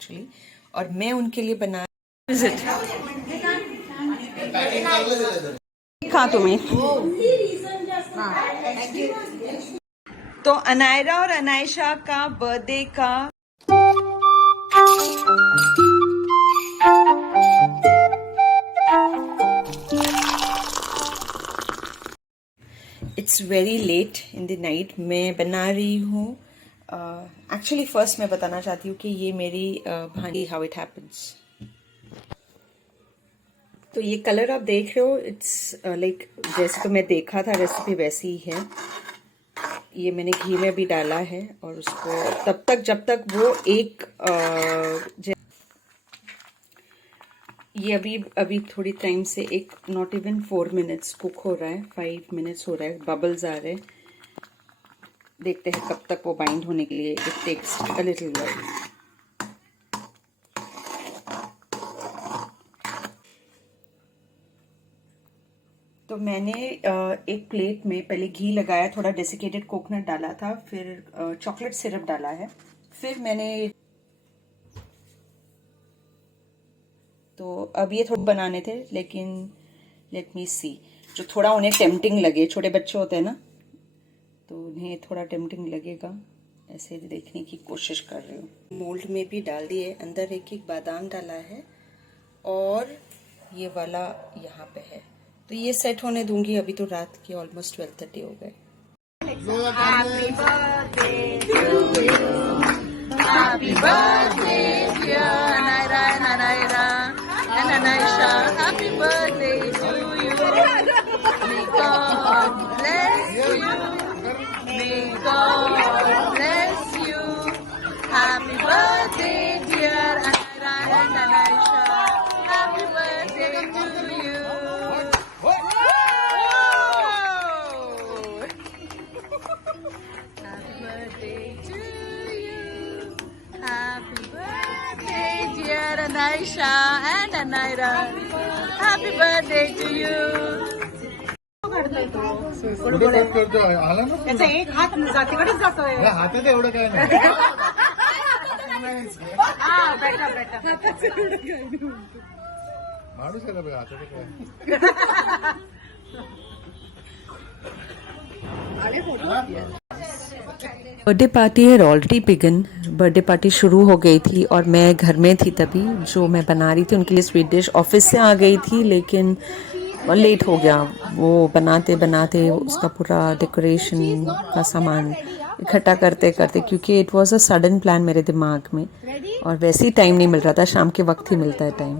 Actually, और मैं उनके लिए बना खा तुम्हें। तो अनायरा और अनायशा का बर्थडे का it's very late in the night, मैं बना रही हूँ। एक्चुअली फर्स्ट मैं बताना चाहती हूँ कि ये मेरी भांजी हाउ इट हैपन्स। तो ये कलर आप देख रहे हो, इट्स लाइक जैसे तो मैं देखा था रेसिपी वैसी ही है। ये मैंने घी में भी डाला है और उसको तब तक जब तक वो एक ये अभी थोड़ी टाइम से एक नॉट इवन 4 मिनट्स कुक हो रहा है, 5 मिनट्स हो रहा है, बबल्स आ रहे हैं। देखते हैं कब तक वो बाइंड होने के लिए, it takes a little while. तो मैंने एक प्लेट में पहले घी लगाया, थोड़ा डेसिकेटेड कोकोनट डाला था, फिर चॉकलेट सिरप डाला है, फिर मैंने तो अब ये थोड़े बनाने थे, लेकिन लेट मी सी, जो थोड़ा उन्हें टेम्पटिंग लगे, छोटे बच्चे होते हैं ना, तो उन्हें थोड़ा टेम्पटिंग लगेगा, ऐसे देखने की कोशिश कर रही हूँ। मोल्ड में भी डाल दिए, अंदर एक एक बादाम डाला है और ये वाला यहाँ पे है। तो ये सेट होने दूंगी, अभी तो रात के ऑलमोस्ट 12:30 हो गए। Happy birthday to you, happy birthday dear Anaira and Anaira and Anaisha, happy birthday to you, may God bless you, may God bless you, happy birthday dear Anaira and Anaisha, happy birthday to you. Aisha and Anaira, happy birthday to you. त्याचा एक हात जातीकडेच जातोय, हातात एवढं काय नाही. माणूस आहे का हातात काय. बर्थडे पार्टी है ऑलरेडी बिगन, बर्थडे पार्टी शुरू हो गई थी और मैं घर में थी तभी। जो मैं बना रही थी उनके लिए स्वीट डिश ऑफिस से आ गई थी, लेकिन लेट हो गया वो बनाते बनाते, उसका पूरा डेकोरेशन का सामान इकट्ठा करते करते, क्योंकि it was a sudden plan मेरे दिमाग में और वैसे ही टाइम नहीं मिल रहा था, शाम के वक्त ही मिलता है टाइम।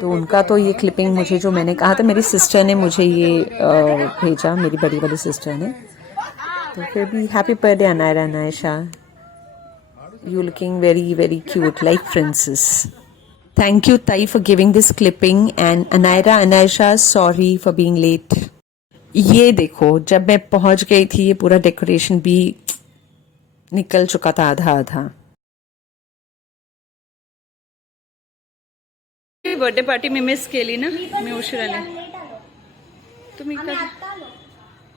तो उनका तो ये क्लिपिंग मुझे, जो मैंने कहा था, मेरी सिस्टर ने मुझे ये भेजा, मेरी बड़ी वाली सिस्टर ने। तो फिर भी happy birthday Anaira and Aisha, you looking very very cute like princess. Thank you ताई for giving this clipping, and Anaira and Aisha sorry for being late. ये देखो, जब मैं पहुंच गई थी ये पूरा डेकोरेशन भी निकल चुका था आधा आधा। बर्थडे पार्टी मी मिस केली ना, मी उशिराने. तुम्ही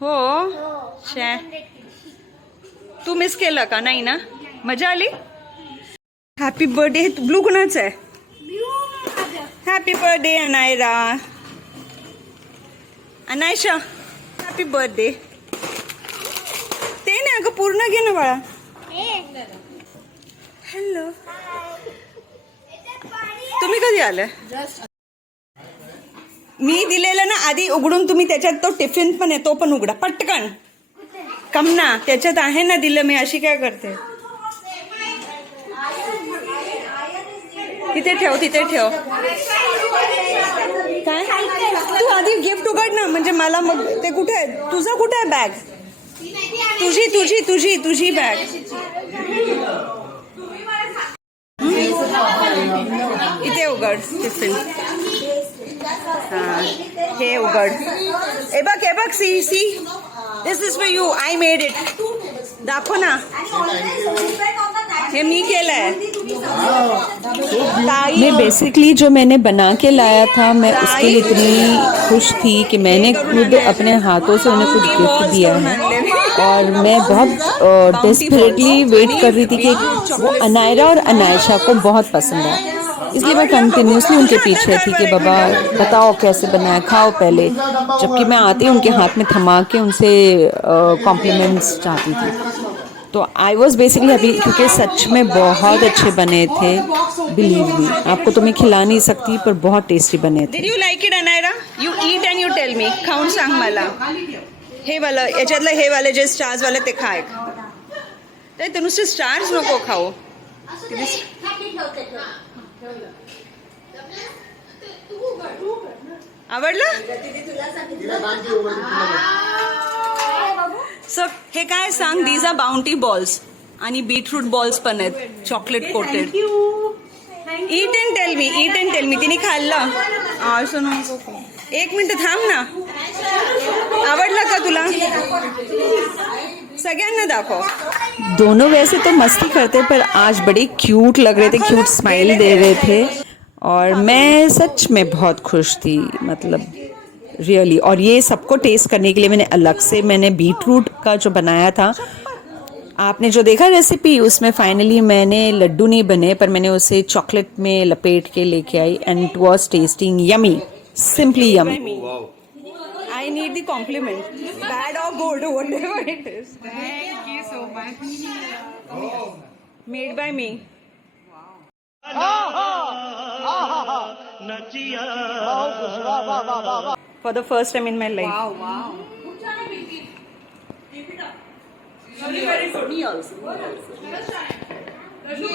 हो शे, तू मिस केलं का? नाही ना, मजा आली. Happy birthday. ब्लू कुणाचा आहे? Happy birthday Anaira, Anaisha happy birthday. ते नाही अगं, पूर्ण घे ना बाळा. हॅलो, तुम्ही कधी आलाय? मी दिलेलं ना आधी उघडून, तुम्ही त्याच्यात तो टिफिन पण आहे तो पण उघडा पटकन. कम ना, त्याच्यात आहे ना दिलं मी, अशी काय करते. तिथे ठेव, तिथे ठेव. काय तू आधी गिफ्ट उघड ना, म्हणजे मला मग ते कुठे आहे तुझं, कुठे आहे बॅग? तुझी तुझी तुझी तुझी बॅग. इथे उघड टिफिन. हा, हे उघड. हे बघ, see see, this is for you, I made it. दाखव ना, ये मी केलंय. मैं बेसिकली जो मैंने बना के लाया था, मैं उसके लिए इतनी खुश थी कि मैंने खुद अपने हाथों से उन्हें कुछ गिफ्ट दिया है. और मैं बहुत डेस्परेटली वेट कर रही थी कि वो अनायरा और अनायशा को बहुत पसंद है, इसलिए मैं कंटिन्यूसली उनके पीछे थी कि बाबा बताओ कैसे बनाया, खाओ पहले, जबकि मैं आते ही उनके हाथ में थमा के उनसे कॉम्प्लीमेंट्स चाहती थी। तो आई वॉज बेसिकली हैप्पी क्योंकि सच में बहुत अच्छे बने थे, बिलीव मी। आपको तो मैं खिला नहीं सकती पर बहुत टेस्टी बने थे। Did you like it Anaira? You eat and you tell me, खाऊन सांग मला. हे वाला, याच्यातलं हे वाले जे स्टार्स वाले ते खा एक. ते नुसते स्टार्स नको खाऊ. आवडलं? सो हे काय सांग, दीज आर बाउंटी बॉल्स आणि बीटरूट बॉल्स पण आहेत chocolate coated. Eat and tell me, eat and tell me. तिने खाल्लं असं नको. एक मिनिट थांब ना. आवडलं का तुला? सगळ्यांना दाखव. दोनों वैसे तो मस्ती करते पर आज बड़े क्यूट लग रहे थे, क्यूट स्माइल दे रहे थे और मैं सच में बहुत खुश थी, मतलब रियली। और ये सबको टेस्ट करने के लिए मैंने बीटरूट का जो बनाया था, आपने जो देखा रेसिपी, उसमें फाइनली मैंने लड्डू नहीं बने पर मैंने उसे चॉकलेट में लपेट के लेके आई and it was tasting yummy, simply yummy. I need the compliment, bad or good, whatever it is. Thank you so much. Made by me. For the first time in my life. Wow.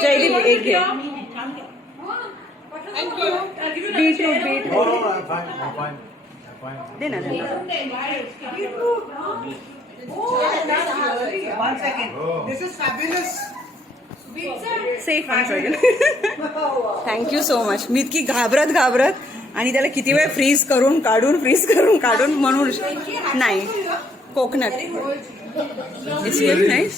Jaideep एक घे. Beetroot I'm fine. दे ना. One second. This is fabulous. सेफ thank you so much. मी इतकी घाबरत आणि त्याला किती वेळ फ्रीज करून काढून म्हणून नाही. Coconut it's very nice.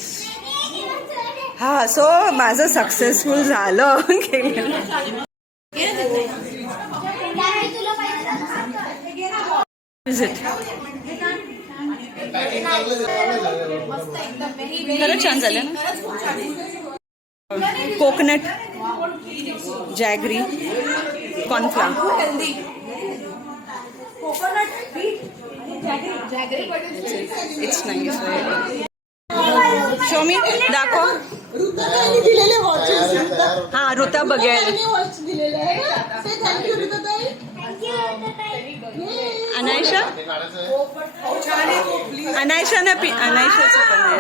हा, सो माझं सक्सेसफुल झालं. खरंच छान झालं ना. Coconut, jaggery, cornflour. It's nice. Show मी, दाखव. हा, ऋता बघेल. अनायशा अनायशाचं पण आहे.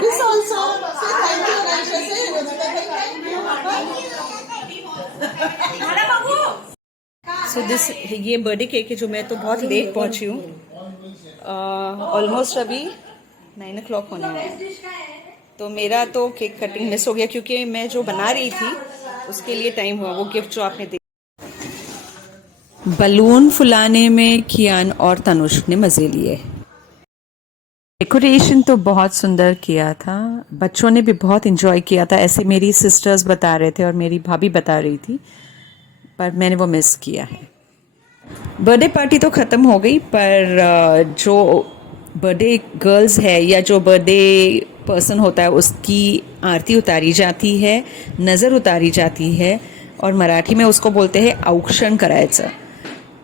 सो दिस, ये बर्थडे केक है जो मैं तो बहुत लेट पहुंची हूँ. ऑलमोस्ट अभी 9 o'clock होने वाला है. तो मेरा तो केक कटिंग मिस हो गया क्योंकि मैं जो बना रही थी उसके लिए टाइम हुआ. वो गिफ्ट जो आपने देखा, बलून फुलाने में कियान और तनुष ने मज़े लिए. डेकोरेशन तो बहुत सुंदर किया था, बच्चों ने भी बहुत इंजॉय किया था, ऐसे मेरी सिस्टर्स बता रहे थे और मेरी भाभी बता रही थी, पर मैंने वो मिस किया है. बर्थडे पार्टी तो ख़त्म हो गई पर जो बर्थडे गर्ल्स है या जो बर्थडे पर्सन होता है उसकी आरती उतारी जाती है, नज़र उतारी जाती है और मराठी में उसको बोलते हैं औक्षण करायचं.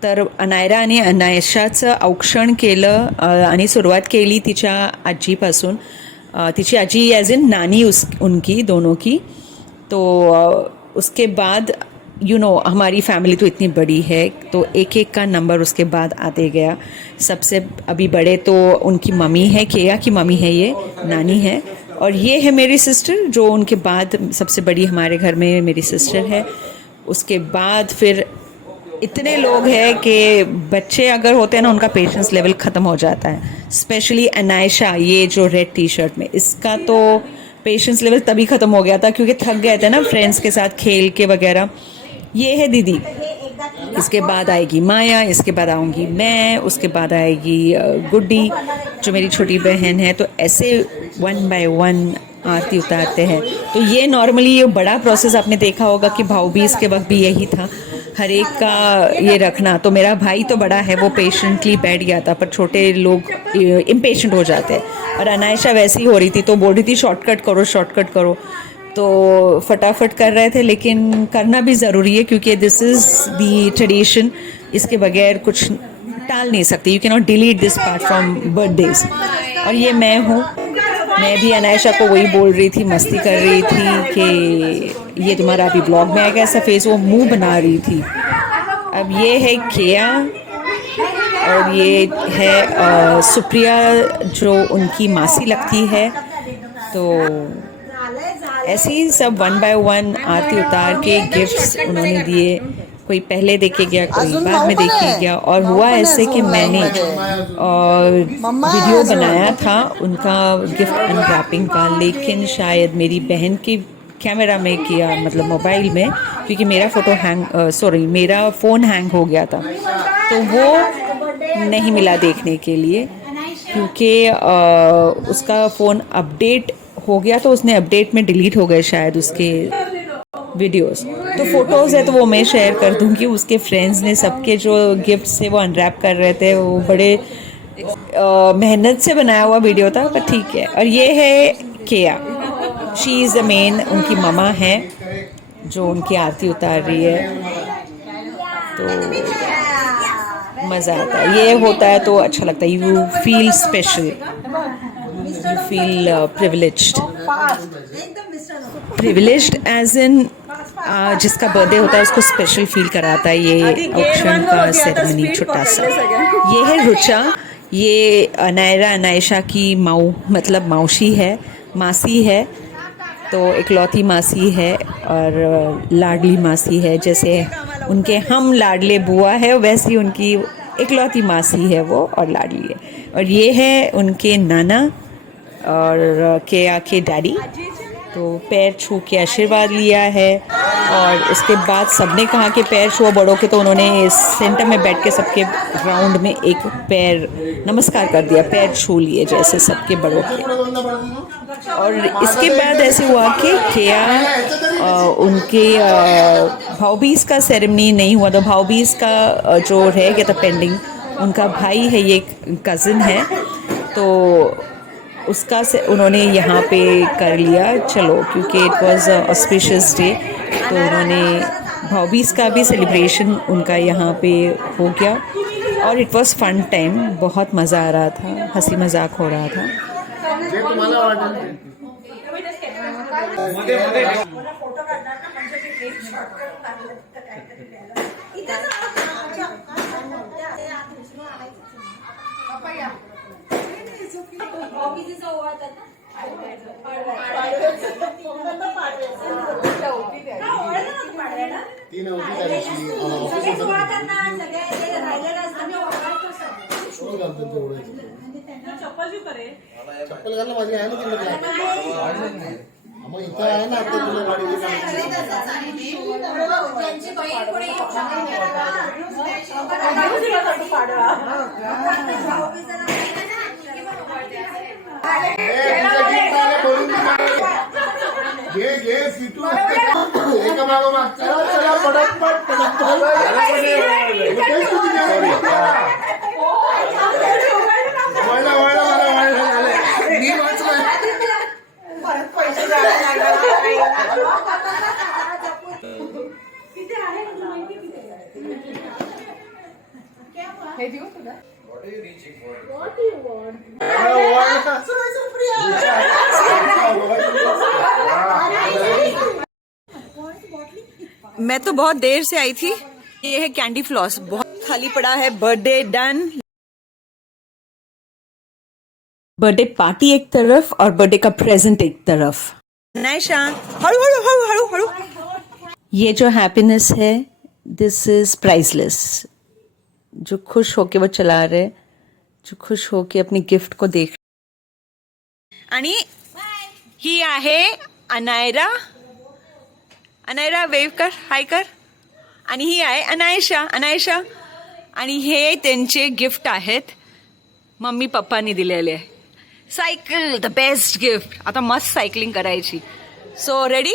तर अनायरा आणि अनायशाचं औक्षण केलं आणि सुरुवात केली तिच्या आजीपासून. तिची आजी ॲज इन नानी उनकी दोनों की. तो उसके बाद हमारी फैमिली तो इतनी बड़ी है तो एक एक का नंबर उसके बाद आते गया. सबसे अभी बड़े तो उनकी मम्मी है, केया की मम्मी है, ये नानी है, और ये है मेरी सिस्टर जो उनके बाद सबसे बड़ी हमारे घर में मेरी सिस्टर है. उसके बाद फिर इतने लोग हैं कि बच्चे अगर होते हैं ना उनका पेशेंस लेवल ख़त्म हो जाता है. स्पेशली अनायशा, ये जो रेड टी शर्ट में, इसका तो पेशेंस लेवल तभी ख़त्म हो गया था क्योंकि थक गए थे ना फ्रेंड्स के साथ खेल के वगैरह. ये है दीदी, इसके बाद आएगी माया, इसके बाद आऊँगी मैं, उसके बाद आएगी गुड्डी जो मेरी छोटी बहन है. तो ऐसे 1 by 1 आरती उतारते हैं. तो ये नॉर्मली ये बड़ा प्रोसेस आपने देखा होगा कि भाऊ बीज के वक्त भी यही था. हर एक का ये रखना। तो मेरा भाई तो बड़ा है, वो पेशेंटली बैठ गया था, पर छोटे लोग इम्पेशेंट हो जाते हैं। और अनायशा वैसी हो रही थी, तो बोल रही थी शॉर्टकट करो शॉर्टकट करो, तो फटाफट कर रहे थे। लेकिन करना भी ज़रूरी है क्योंकि दिस इज़ दी ट्रेडिशन, इसके बगैर कुछ टाल नहीं सकते। You can not delete this part from birthdays. और ये मैं हूँ, मैं भी अनायशा को वही बोल रही थी, मस्ती कर रही थी कि ये तुम्हारा अभी ब्लॉग में आएगा ऐसा फेस, वो मुंह बना रही थी। अब ये है केया और ये है सुप्रिया जो उनकी मासी लगती है। तो ऐसे ही सब 1 by 1 आरती उतार के गिफ्ट्स उन्होंने दिए। कोई पहले देके गया, कोई बाद में देके गया। और हुआ ऐसे कि मैंने वीडियो बनाया था उनका गिफ्ट अनरैपिंग का, लेकिन शायद मेरी बहन के कैमरा में किया, मतलब मोबाइल में, क्योंकि मेरा मेरा फ़ोन हैंग हो गया था, तो वो नहीं मिला देखने के लिए। क्योंकि उसका फ़ोन अपडेट हो गया, तो उसने अपडेट में डिलीट हो गए शायद उसके वीडियोस। तो फोटोज़ है तो वो मैं शेयर कर दूंगी। उसके फ्रेंड्स ने सबके जो गिफ्ट्स थे वो अनरैप कर रहे थे, वो बड़े मेहनत से बनाया हुआ वीडियो था, पर ठीक है। और ये है केया, शी इज़ द मेन, उनकी ममा है जो उनकी आरती उतार रही है। तो मज़ा आता है, ये होता है तो अच्छा लगता है। You feel special, you feel privileged as in जिसका बर्थडे होता है उसको स्पेशल फील कराता है ये औक्षण का सेरेमनी छोटा सा। ये है रुचा, ये अनायरा अनायशा की मतलब मौसी है, मासी है। तो इकलौती मासी है और लाडली मासी है। जैसे उनके हम लाडले बुआ है, वैसी उनकी इकलौती मासी है वो, और लाडली है। और ये है उनके नाना और केया के डैडी। तो पैर छू के आशीर्वाद लिया है। और उसके बाद सबने कहा कि पैर छुओ बड़ों के, तो उन्होंने सेंटर में बैठ के सबके राउंड में एक पैर नमस्कार कर दिया, पैर छू लिए जैसे सबके बड़ों के। और इसके बाद ऐसे हुआ कि केया उनके भाऊबीज का सेरेमनी नहीं हुआ, तो भाऊबीज का जो रह गया था पेंडिंग, उनका भाई है, ये कज़िन है, तो उसका से उन्होंने यहाँ पे कर लिया। चलो, क्योंकि इट वाज ऑस्पिशियस डे, तो उन्होंने भाऊबीज का भी सेलिब्रेशन उनका यहाँ पे हो गया। और इट वाज फन टाइम, बहुत मज़ा आ रहा था, हंसी मजाक हो रहा था। चप्पल घालणं माझी आहे ना तिकडे, मग इथं आहे ना आता तुला गाडी घे घे सीटू एका मागोमाग चला चला पडत वळला वळला मला वळला झाले मी वाचलोय. मैं तो बहुत देर से आई थी। ये है कैंडी फ्लॉस, बहुत खाली पड़ा है। बर्थडे डन, बर्थडे पार्टी एक तरफ और बर्थडे का प्रेजेंट एक तरफ। नायशा, हड़ू हड़ू हड़ू हड़ू हड़ू। ये जो हैप्पीनेस है, दिस इज प्राइसलेस। जो खुश होके वो चला रहे, जो खुश होके अपनी गिफ्ट को देख। आणि ही आहे अनायरा। अनायरा वेव कर, हाय कर. आणि ही आहे अनायशा. अनायशा, आणि हे त्यांचे गिफ्ट आहेत, मम्मी पप्पांनी दिलेले. Cycle, the best gift. आता मस्त सायकलिंग करायची. So ready,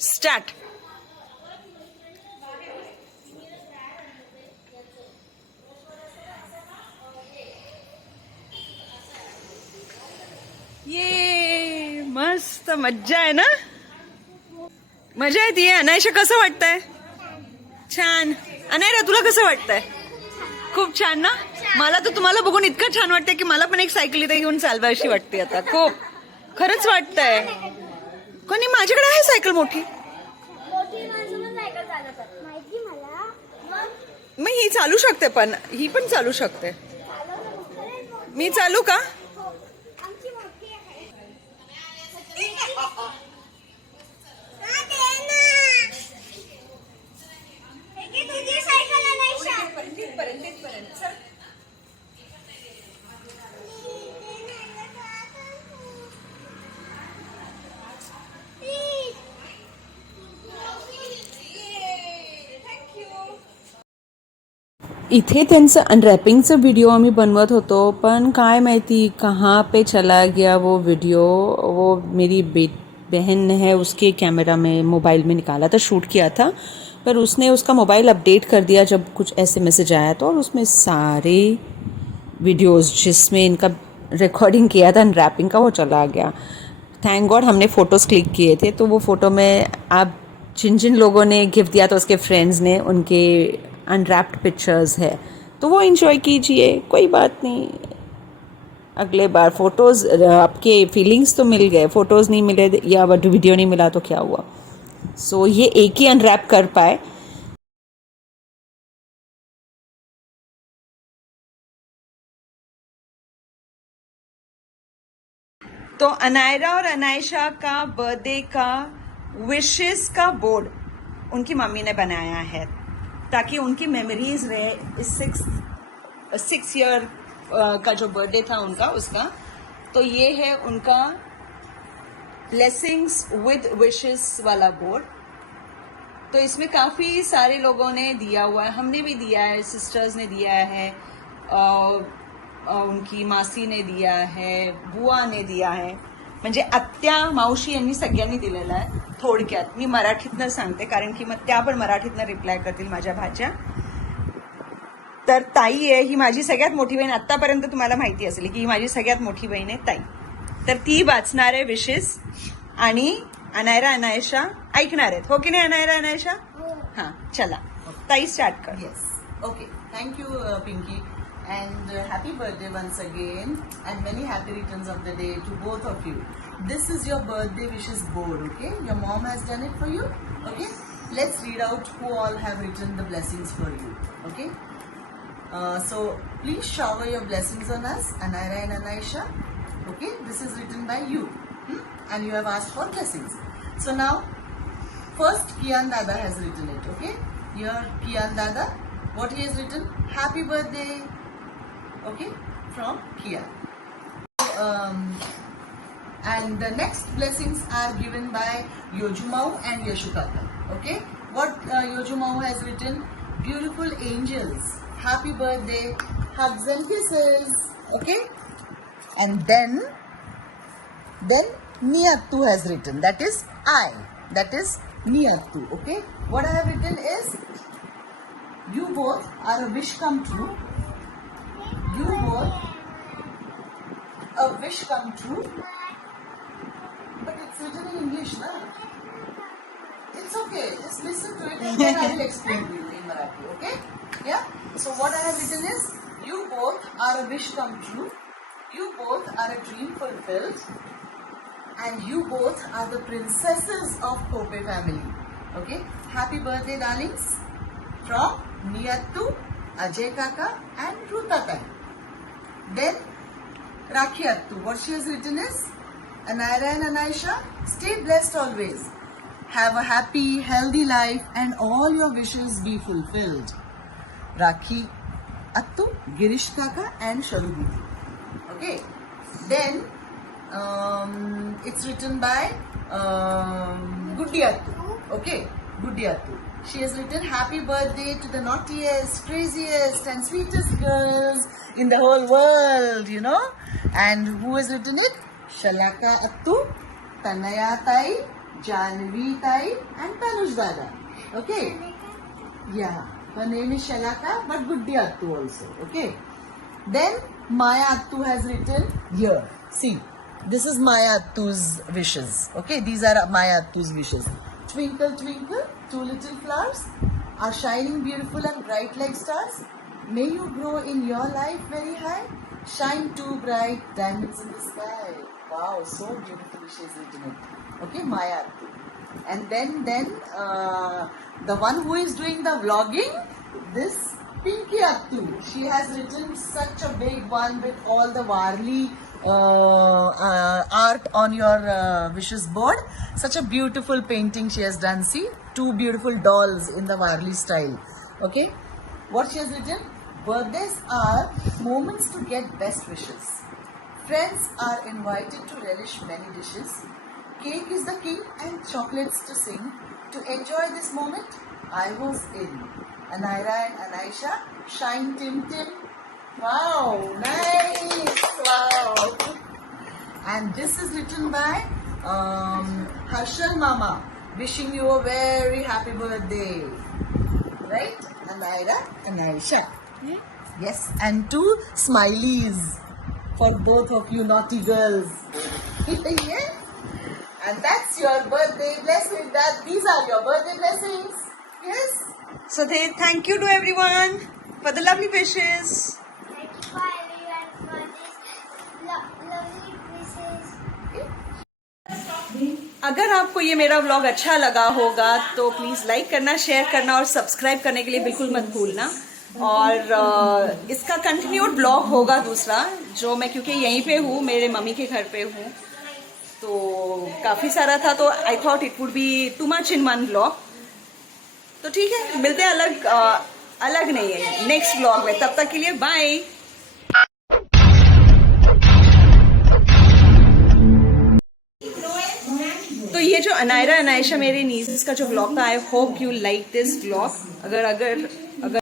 start. मज्जा आहे ना, मजा येते. अनायशा कसं वाटतंय? छान. अनायरा तुला कसं वाटतंय? खूप छान ना. मला तर तुम्हाला बघून इतकं छान वाटतंय की मला पण एक सायकल इथे घेऊन चालवायची वाटते आता. खूप खरंच वाटतंय. कोणी माझ्याकडे आहे सायकल मोठी. मग ही चालू शकते, पण ही पण चालू शकते. मी चालू का? इथे त्यांचं अनरॅपिंगचं व्हिडिओ आम्ही बनवत होतो, पण काय माहिती कहाँ पे चला गया वो वीडियो. वो मेरी बहन है, उसके कैमरा में मोबाइल में निकाला था, शूट किया था, पर उसने उसका मोबाइल अपडेट कर दिया जब कुछ ऐसे मैसेज आया तो, और उसमें सारे वीडियोस जिसमें इनका रिकॉर्डिंग किया था अनरैपिंग का वो चला गया. थैंक गॉड हमने फ़ोटोज़ क्लिक किए थे, तो वो फ़ोटो में आप जिन जिन लोगों ने गिफ्ट दिया था उसके फ्रेंड्स ने, उनके अनरैप्ड पिक्चर्स है, तो वो एंजॉय कीजिए, कोई बात नहीं. अगले बार फ़ोटोज़, आपके फीलिंग्स तो मिल गए, फ़ोटोज़ नहीं मिले या वीडियो नहीं मिला तो क्या हुआ. सो ये एक ही अनरैप कर पाए. तो अनायरा और अनायशा का बर्थडे का विशेस का बोर्ड उनकी मम्मी ने बनाया है ताकि उनकी मेमोरीज रहे. इस 6 ईयर का जो बर्थडे था उनका, उसका तो ये है उनका ब्लेसिंग्स विद विशेस वाला बोर्ड. तो इसमें काफ़ी सारे लोगों ने दिया हुआ है, हमने भी दिया है, सिस्टर्स ने दिया है, उनकी मासी ने दिया है, बुआ ने दिया है, म्हणजे आत्या मावशी यांनी सगळ्यांनी दिलेला आहे. थोडक्यात मी मराठीतनं सांगते कारण की मग त्या पण मराठीतनं रिप्लाय करतील माझ्या भाच्या. तर ताई आहे ही माझी सगळ्यात मोठी बहीण. आतापर्यंत तुम्हाला माहिती असेल की ही माझी सगळ्यात मोठी बहीण आहे ताई. तर ती वाचणार आहे विशेस आणि अनायरा अनायशा ऐकणार आहेत. हो की नाही अनायरा अनायशा? हां चला ताई स्टार्ट कर. Yes. Okay. Thank you, Pinky. And happy birthday once again. And many happy returns of the day to both of you. This is your birthday wishes board, okay? Your mom has done it for you, okay? Let's read out who all have written the blessings for you, okay? So please shower your blessings on us, Anaira and Anaisha, okay? This is written by you, and you have asked for blessings. So now, first Kian Dada has written it, okay? Here Kian Dada, what he has written? Happy birthday, okay? From Kian. And the next blessings are given by Yojumau and Yashukata, okay? What Yojumau has written? Beautiful angels, happy birthday, hugs and kisses, okay? And then Niyattu has written, that is I, that is Niyattu, okay? What I have written is, you both are a wish come true. You both a wish come true. But it's written in English, na? It's okay. Just listen to it and then I will explain to you in Marathi, okay? Yeah? So what I have written is, you both are a wish come true. You both are a dream fulfilled. And you both are the princesses of Kope family. Okay? Happy birthday, darlings. From Niyattu, Ajay Kaka and Rutata. Then Rakhi Attu. What she has written is, Anaira and Anaisha, stay blessed always. Have a happy, healthy life and all your wishes be fulfilled. Rakhi Attu, Girish Kaka and Sharu Didi. Okay. Then it's written by Guddi Attu. Okay. Guddi Attu. She has written happy birthday to the naughtiest, craziest and sweetest girls in the whole world, you know. And who has written it? Shalaka Attu, Tanaya Tai, Janvi Tai and Tanush Dada. Okay? Yeah. Her name is Shalaka but Guddi Attu also. Okay? Then Maya Attu has written here. See. This is Maya Attu's wishes. Okay, these are Maya Attu's wishes. Twinkle, twinkle, two little flowers are shining beautiful and bright like stars. May you grow in your life very high. Shine two bright diamonds in the sky. Wow, so beautifully she's written it. Okay, Maya Attu. And then the one who is doing the vlogging, this Pinky Attu. She has written such a big one with all the Varli art on your wishes board. Such a beautiful painting she has done. See, two beautiful dolls in the Varli style. Okay, what she has written? Birthdays are moments to get best wishes. Friends are invited to relish many dishes. Cake is the king and chocolates to sing. To enjoy this moment, I was in. Anaira and Anaisha, shine Tim Tim. Wow, nice. Wow. And this is written by Harshal Mama, wishing you a very happy birthday. Right? Anaira and Aisha. Yes, and two smileys for both of you naughty girls. Yes. And that's your birthday blessing. These are your birthday blessings. Yes. So thank you to everyone for the lovely wishes. Thank you for everyone for this lovely wishes. अगर आपको ये मेरा vlog अच्छा लगा होगा तो please like करना, share करना और सब्सक्राइब करने के लिए बिल्कुल मत भूलना। और इसका कंटिन्यूड व्लॉग होगा दूसरा, जो मैं क्योंकि यहीं पे हूँ, मेरे मम्मी के घर पे हूँ, तो काफ़ी सारा था, तो I thought it would be too much in one vlog. तो ठीक है, मिलते हैं अलग नहीं है नेक्स्ट व्लॉग में। तब तक के लिए बाय। तो ये जो अनायरा अनायशा मेरे नीज़ का जो व्लॉग था, I hope you like this vlog. अगर